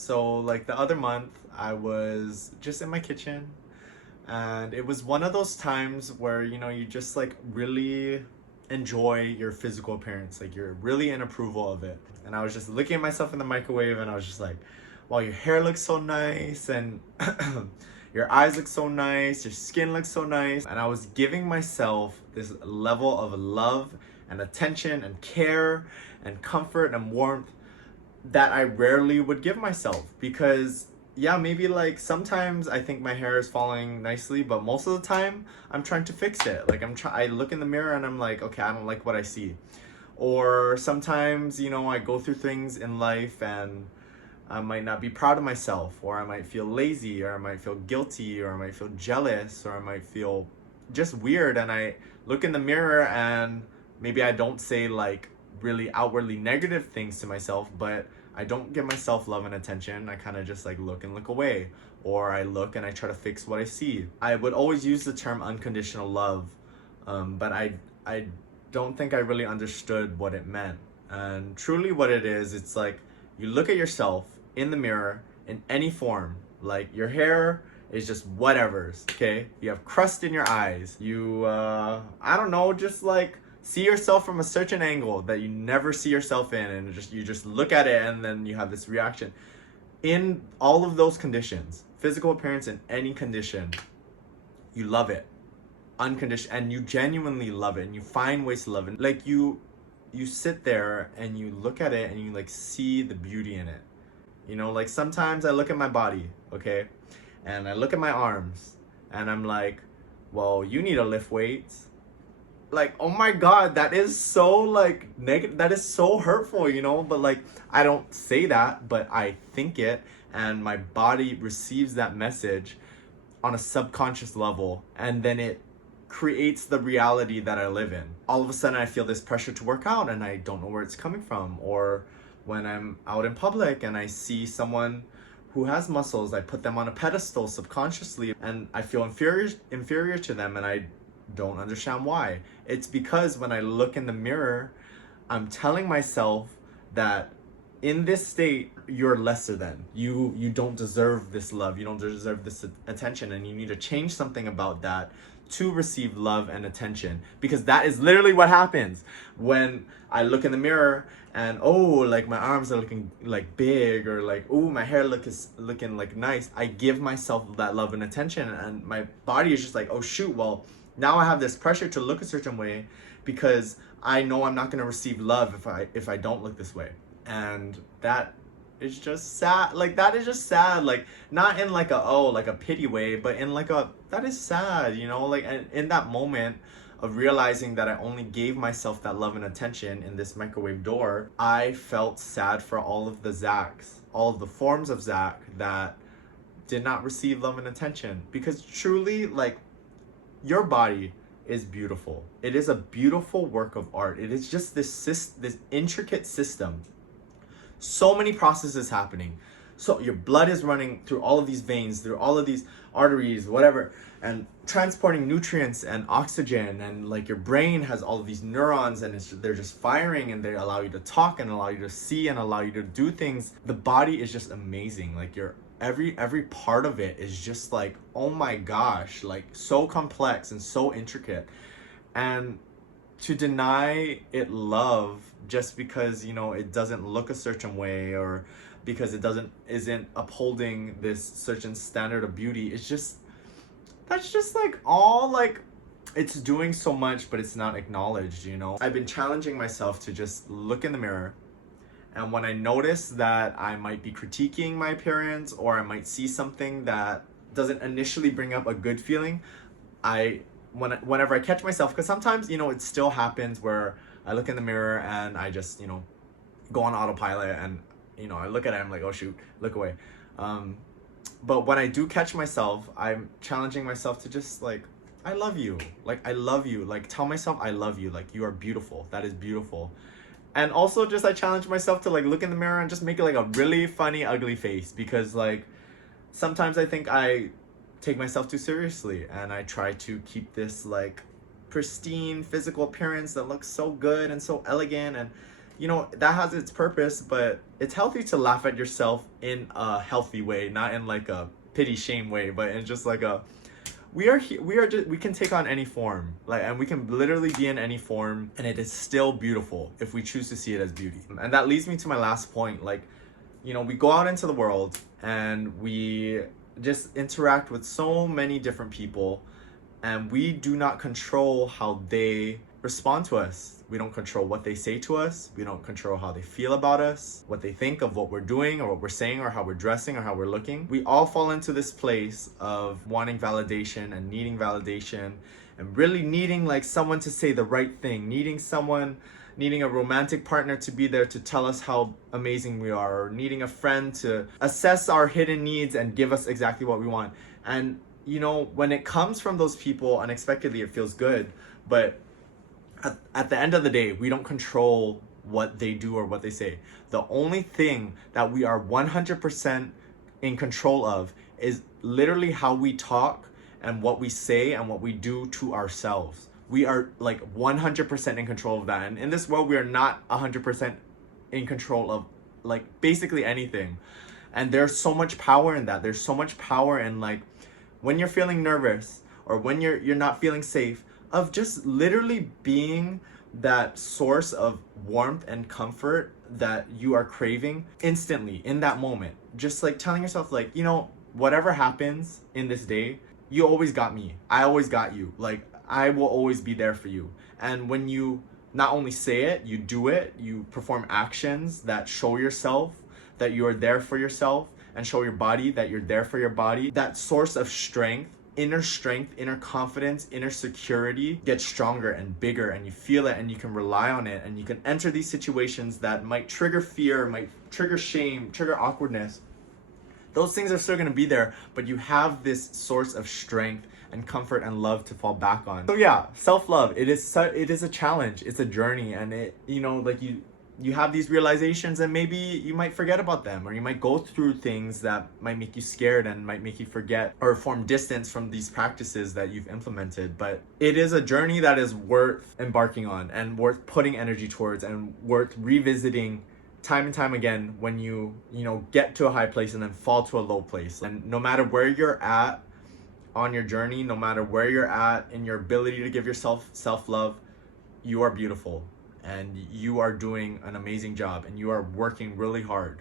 So like the other month, I was just in my kitchen, and it was one of those times where you just like really enjoy your physical appearance, like you're really in approval of it. And I was just looking at myself in the microwave, and I was just like, wow, your hair looks so nice, and your eyes look so nice, your skin looks so nice. And I was giving myself this level of love and attention and care and comfort and warmth that I rarely would give myself. Because yeah, maybe like sometimes I think my hair is falling nicely, but most of the time I'm trying to fix it. Like I look in the mirror and I'm like, okay, I don't like what I see. Or sometimes, I go through things in life and I might not be proud of myself, or I might feel lazy, or I might feel guilty, or I might feel jealous, or I might feel just weird. And I look in the mirror and maybe I don't say like really outwardly negative things to myself, but I don't give myself love and attention. I kind of just like look and look away, or I look and I try to fix what I see. I would always use the term unconditional love, but I don't think I really understood what it meant. And truly, what it is, it's like you look at yourself in the mirror in any form. Like your hair is just whatever's, okay? You have crust in your eyes. You, I don't know, just like see yourself from a certain angle that you never see yourself in, and you just look at it and then you have this reaction. In all of those conditions, physical appearance in any condition, you love it unconditional, and you genuinely love it, and you find ways to love it. Like you sit there and you look at it and you like see the beauty in it. Like sometimes I look at my body, okay, and I look at my arms and I'm like, well, you need to lift weights. Like, oh my god, that is so like negative, that is so hurtful, but like I don't say that, but I think it, and my body receives that message on a subconscious level, and then it creates the reality that I live in. All of a sudden I feel this pressure to work out and I don't know where it's coming from. Or when I'm out in public and I see someone who has muscles, I put them on a pedestal subconsciously, and I feel inferior to them, and I don't understand why. It's because when I look in the mirror, I'm telling myself that in this state you're lesser than. You don't deserve this love, you don't deserve this attention, and you need to change something about that to receive love and attention. Because that is literally what happens when I look in the mirror and like my arms are looking like big, or like my hair is looking like nice. I give myself that love and attention, and my body is just like, oh shoot, well now I have this pressure to look a certain way because I know I'm not going to receive love if I don't look this way. And that is just sad. Like that is just sad. Like not in like a pity way, but in like that is sad, like in that moment of realizing that I only gave myself that love and attention in this microwave door, I felt sad for all of the Zachs, all of the forms of Zach that did not receive love and attention. Because truly, like, your body is beautiful. It is a beautiful work of art. It is just this intricate system. So many processes happening. So your blood is running through all of these veins, through all of these arteries, whatever, and transporting nutrients and oxygen, and like your brain has all of these neurons, and they're just firing, and they allow you to talk and allow you to see and allow you to do things. The body is just amazing. Like your every part of it is just like, oh my gosh, like so complex and so intricate. And to deny it love just because it doesn't look a certain way, or because it isn't upholding this certain standard of beauty, that's just like all like it's doing so much, but it's not acknowledged. I've been challenging myself to just look in the mirror, and when I notice that I might be critiquing my appearance, or I might see something that doesn't initially bring up a good feeling, whenever I catch myself, because sometimes it still happens where I look in the mirror and I just go on autopilot, and I look at it, I'm like, oh shoot, look away. But when I do catch myself, I'm challenging myself to just like, I love you, like I love you, like tell myself I love you, like you are beautiful, that is beautiful. And also just I challenge myself to like look in the mirror and just make it like a really funny ugly face, because like sometimes I think I take myself too seriously, and I try to keep this like pristine physical appearance that looks so good and so elegant, and you know, that has its purpose, but it's healthy to laugh at yourself in a healthy way, not in like a pity shame way, but in just like a we are just we can take on any form, like, and we can literally be in any form, and it is still beautiful if we choose to see it as beauty. And that leads me to my last point. Like, you know, we go out into the world and we just interact with so many different people, and we do not control how they respond to us. We don't control what they say to us. We don't control how they feel about us, what they think of what we're doing or what we're saying or how we're dressing or how we're looking. We all fall into this place of wanting validation and needing validation, and really needing like someone to say the right thing, needing a romantic partner to be there to tell us how amazing we are, or needing a friend to assess our hidden needs and give us exactly what we want. And you know, when it comes from those people unexpectedly, it feels good. But at the end of the day, we don't control what they do or what they say. The only thing that we are 100% in control of is literally how we talk and what we say and what we do to ourselves. We are like 100% in control of that. And in this world, we are not 100% in control of like basically anything. And there's so much power in that. There's so much power in like when you're feeling nervous or when you're not feeling safe, of just literally being that source of warmth and comfort that you are craving instantly in that moment. Just like telling yourself, like, you know, whatever happens in this day, you always got me. I always got you. Like, I will always be there for you. And when you not only say it, you do it, you perform actions that show yourself that you are there for yourself, and show your body that you're there for your body, that source of strength, inner confidence, inner security gets stronger and bigger, and you feel it and you can rely on it, and you can enter these situations that might trigger fear, might trigger shame, trigger awkwardness. Those things are still going to be there, but you have this source of strength and comfort and love to fall back on. So yeah, self-love, it is a challenge, it's a journey, and it, you know, like you have these realizations, and maybe you might forget about them, or you might go through things that might make you scared and might make you forget or form distance from these practices that you've implemented. But it is a journey that is worth embarking on and worth putting energy towards and worth revisiting time and time again when you know, get to a high place and then fall to a low place. And no matter where you're at on your journey, no matter where you're at in your ability to give yourself self-love, you are beautiful. And you are doing an amazing job, and you are working really hard.